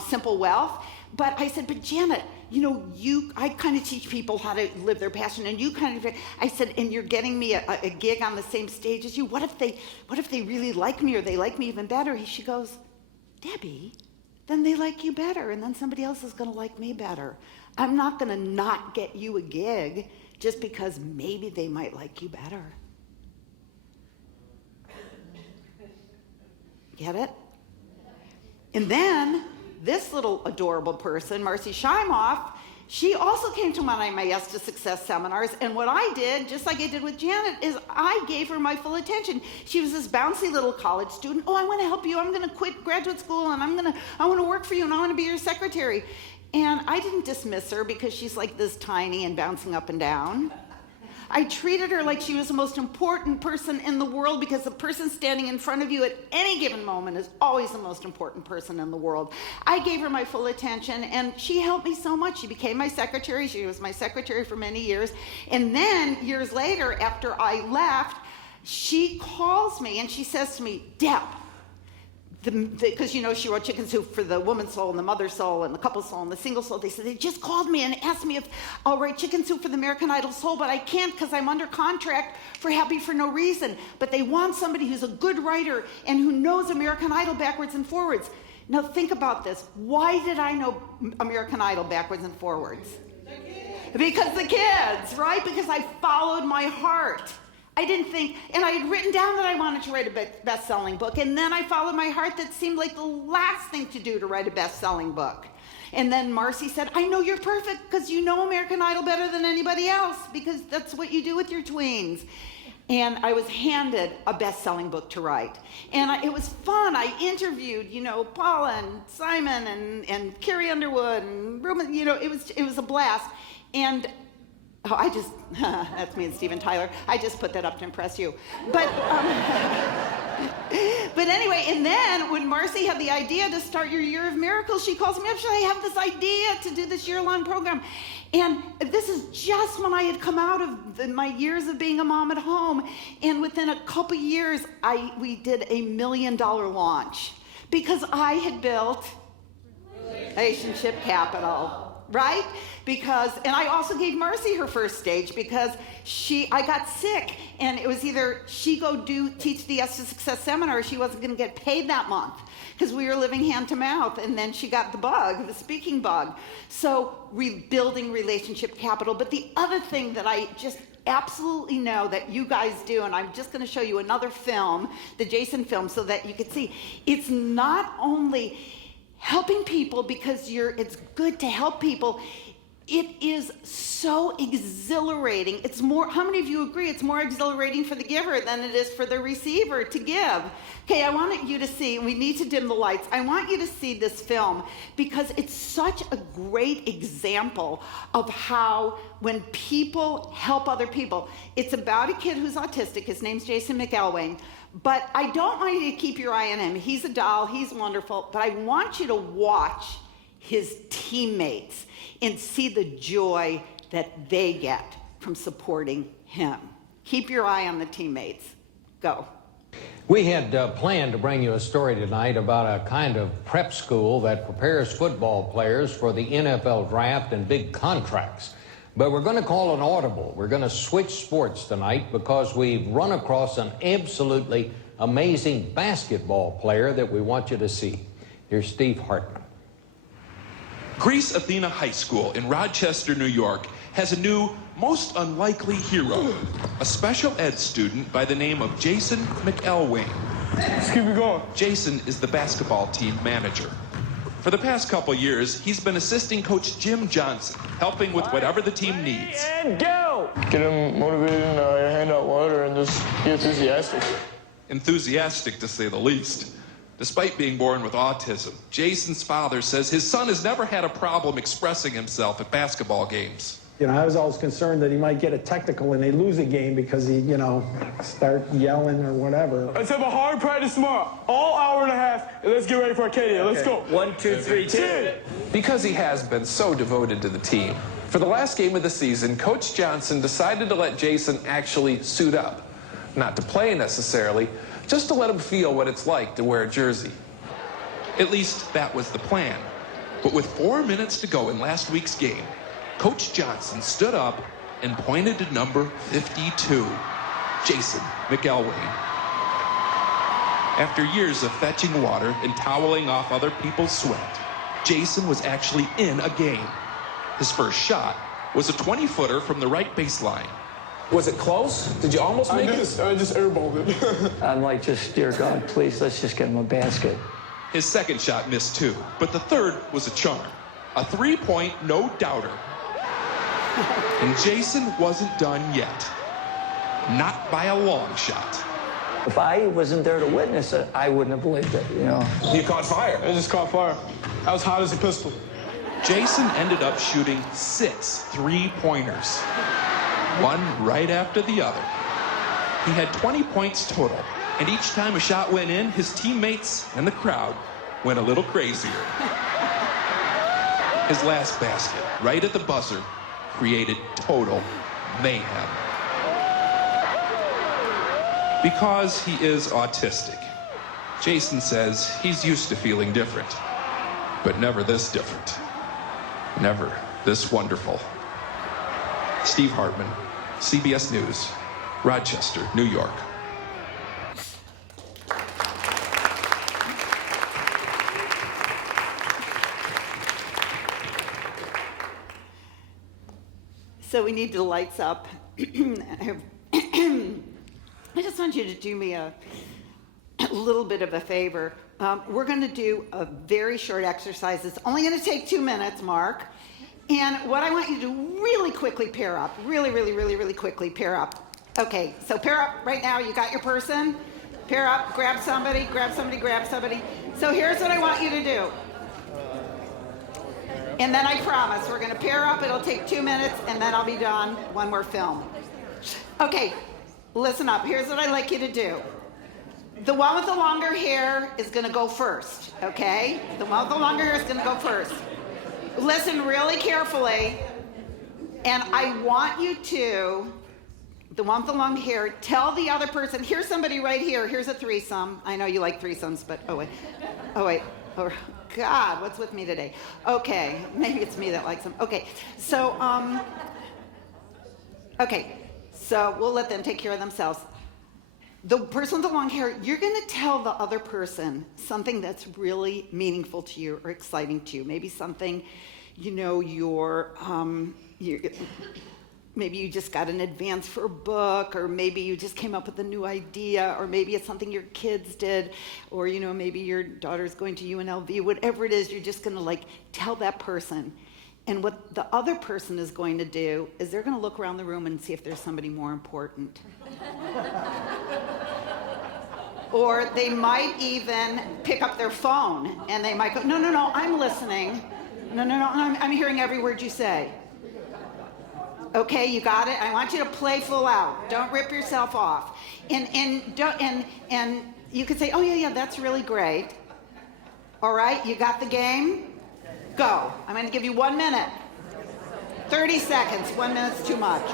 Simple Wealth. But I said, but Janet, you know, I kind of teach people how to live their passion, and you kind of, I said, and you're getting me a gig on the same stage as you. What if they really like me, or they like me even better? She goes, Debbie, then they like you better, and then somebody else is going to like me better. I'm not going to not get you a gig just because maybe they might like you better. Get it? And then this little adorable person, Marcy Scheimoff, she also came to one of my Yes to Success seminars, and what I did, just like I did with Janet, is I gave her my full attention. She was this bouncy little college student. Oh, I want to help you. I'm going to quit graduate school, and I want to work for you, and I want to be your secretary. And I didn't dismiss her because she's like this tiny and bouncing up and down. I treated her like she was the most important person in the world, because the person standing in front of you at any given moment is always the most important person in the world. I gave her my full attention, and she helped me so much. She became my secretary. She was my secretary for many years. And then years later, after I left, she calls me and she says to me, Deb, because you know she wrote Chicken Soup for the woman's soul and the mother's soul and the couple's soul and the single soul. They said they just called me and asked me if I'll write Chicken Soup for the American Idol soul, but I can't because I'm under contract for Happy for No Reason. But they want somebody who's a good writer and who knows American Idol backwards and forwards. Now think about this. Why did I know American Idol backwards and forwards? Because the kids, right? Because I followed my heart. I didn't think, and I had written down that I wanted to write a best-selling book, and then I followed my heart. That seemed like the last thing to do to write a best-selling book. And then Marcy said, I know you're perfect because you know American Idol better than anybody else, because that's what you do with your tweens. And I was handed a best-selling book to write. And it was fun. I interviewed, Paula and Simon and Carrie Underwood and Ruben, it was a blast. And that's me and Steven Tyler. I just put that up to impress you. But anyway, and then when Marcy had the idea to start your Year of Miracles, she calls me up. She said, I have this idea to do this year-long program. And this is just when I had come out of my years of being a mom at home. And within a couple years, we did $1 million launch because I had built relationship capital. Right? And I also gave Marcy her first stage because I got sick, and it was either she go teach the Yes to Success seminar, or she wasn't going to get paid that month because we were living hand to mouth, and then she got the speaking bug. So rebuilding relationship capital. But the other thing that I just absolutely know that you guys do, and I'm just going to show you another film, the Jason film, so that you can see, it's not only helping people because it's good to help people. It is so exhilarating. It's more, how many of you agree it's more exhilarating for the giver than it is for the receiver to give? Okay, I want you to see, we need to dim the lights. I want you to see this film because it's such a great example of how when people help other people. It's about a kid who's autistic. His name's Jason McElwain. But I don't want you to keep your eye on him. He's a doll, he's wonderful, but I want you to watch his teammates and see the joy that they get from supporting him. Keep your eye on the teammates. Go. We had planned to bring you a story tonight about a kind of prep school that prepares football players for the NFL draft and big contracts. But we're going to call an audible. We're going to switch sports tonight because we've run across an absolutely amazing basketball player that we want you to see. Here's Steve Hartman. Grace Athena High School in Rochester, New York has a new, most unlikely hero, a special ed student by the name of Jason McElwain. Let's keep it going. Jason is the basketball team manager. For the past couple years, he's been assisting Coach Jim Johnson, helping with whatever the team needs. And go! Get him motivated and hand out water and just be enthusiastic. Enthusiastic, to say the least. Despite being born with autism, Jason's father says his son has never had a problem expressing himself at basketball games. I was always concerned that he might get a technical and they lose a game because he, start yelling or whatever. Let's have a hard practice tomorrow, all hour and a half, and let's get ready for Arcadia. Let's go. 1, 2, 3, 2. Because he has been so devoted to the team, for the last game of the season, Coach Johnson decided to let Jason actually suit up. Not to play necessarily, just to let him feel what it's like to wear a jersey. At least that was the plan. But with 4 minutes to go in last week's game, Coach Johnson stood up and pointed to number 52, Jason McElwain. After years of fetching water and toweling off other people's sweat, Jason was actually in a game. His first shot was a 20-footer from the right baseline. Was it close? Did you almost make it? I just airballed it. I'm like, just, dear God, please, let's just get him a basket. His second shot missed too, but the third was a charm. A three-point no-doubter. And Jason wasn't done yet. Not by a long shot. If I wasn't there to witness it, I wouldn't have believed it, You caught fire. I just caught fire. I was hot as a pistol. Jason ended up shooting 6 3-pointers. one right after the other. He had 20 points total, and each time a shot went in, his teammates and the crowd went a little crazier. His last basket, right at the buzzer, created total mayhem. Because he is autistic, Jason says he's used to feeling different, but never this different. Never this wonderful. Steve Hartman, CBS News, Rochester, New York. So we need the lights up. I just want you to do me a little bit of a favor. We're going to do a very short exercise. It's only going to take 2 minutes, Mark. And what I want you to do, really quickly pair up. Really quickly pair up. Okay, so pair up right now. You got your person? Pair up, grab somebody, grab somebody, grab somebody. So here's what I want you to do. And then I promise, we're going to pair up. It'll take 2 minutes, and then I'll be done when we're filmed. Okay, listen up. Here's what I'd like you to do. The one with the longer hair is going to go first, okay? The one with the longer hair is going to go first. Listen really carefully, and I want you to, the one with the long hair, tell the other person, here's somebody right here. Here's a threesome. I know you like threesomes, but oh wait. Oh, God, what's with me today? Okay, maybe it's me that likes them. Okay, so we'll let them take care of themselves. The person with the long hair, you're going to tell the other person something that's really meaningful to you or exciting to you. Maybe something, maybe you just got an advance for a book, or maybe you just came up with a new idea, or maybe it's something your kids did, or maybe your daughter's going to UNLV. Whatever it is, you're just going to tell that person. And what the other person is going to do is they're going to look around the room and see if there's somebody more important. Or they might even pick up their phone and they might go, no, I'm listening. No, I'm hearing every word you say. Okay, you got it? I want you to play full out. Don't rip yourself off. And you could say, oh yeah, that's really great. All right, you got the game? Go. I'm going to give you 1 minute. 30 seconds. 1 minute's too much.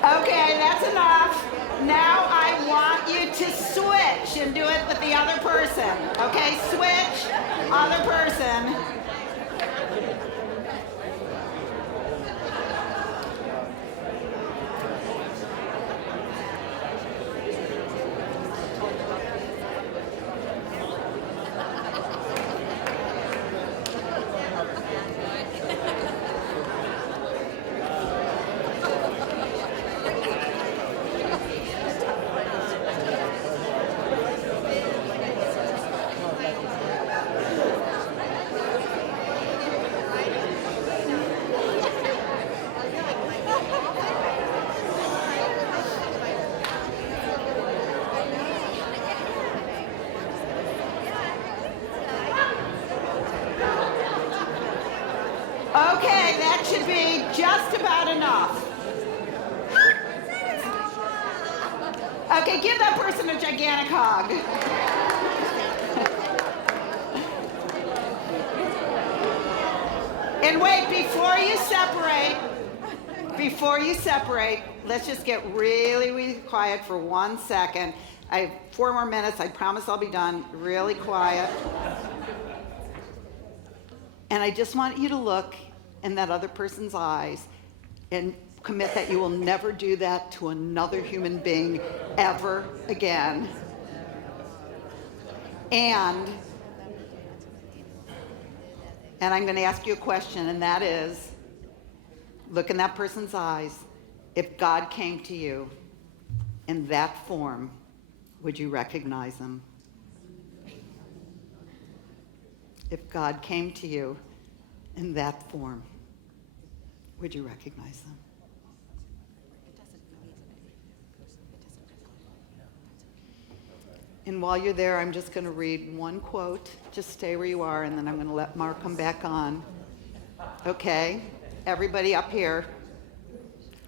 Okay, that's enough. Now I want you to switch and do it with the other person. Okay, switch, other person. Okay, that should be just about enough. Okay, give that person a gigantic hug. And wait, before you separate, let's just get really, really quiet for 1 second. I have 4 more minutes. I promise I'll be done. Really quiet. And I just want you to look in that other person's eyes and commit that you will never do that to another human being ever again. And I'm going to ask you a question, and that is, Look in that person's eyes. If God came to you in that form, would you recognize him? If God came to you in that form, would you recognize him? And while you're there, I'm just going to read one quote. Just stay where you are, and then I'm going to let Mark come back on. Okay? Everybody up here.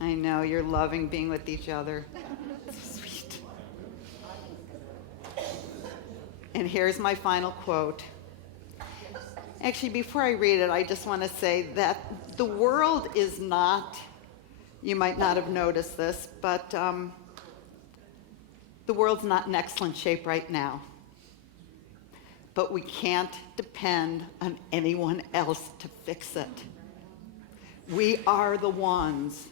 I know you're loving being with each other. Sweet. And here's my final quote. Actually, before I read it, I just want to say that the world is not, you might not have noticed this, but the world's not in excellent shape right now. But we can't depend on anyone else to fix it. We are the ones.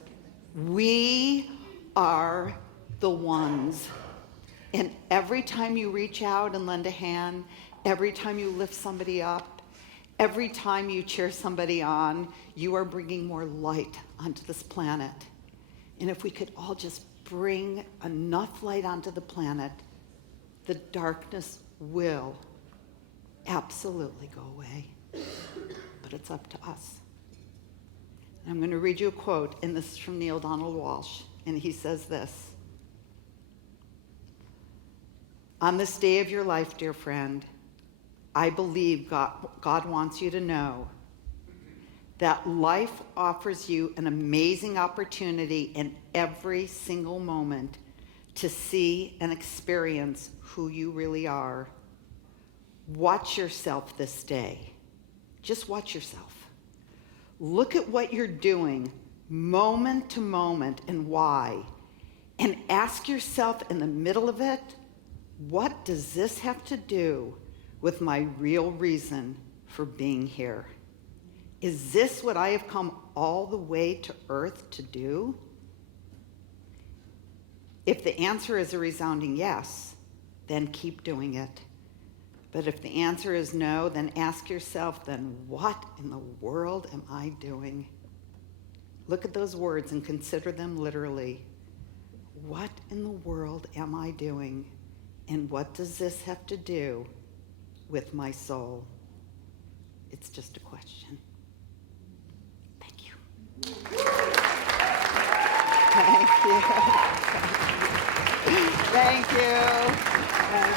We are the ones. And every time you reach out and lend a hand, every time you lift somebody up, every time you cheer somebody on, you are bringing more light onto this planet. And if we could all just bring enough light onto the planet, the darkness will absolutely go away. But it's up to us. And I'm going to read you a quote, and this is from Neil Donald Walsh, and he says this. On this day of your life, dear friend, I believe God wants you to know that life offers you an amazing opportunity in every single moment to see and experience who you really are. Watch yourself this day. Just watch yourself. Look at what you're doing moment to moment and why. And ask yourself in the middle of it, what does this have to do with my real reason for being here? Is this what I have come all the way to earth to do? If the answer is a resounding yes, then keep doing it. But if the answer is no, then ask yourself, then what in the world am I doing? Look at those words and consider them literally. What in the world am I doing? And what does this have to do with my soul? It's just a question. Thank you. Thank you. Thank you.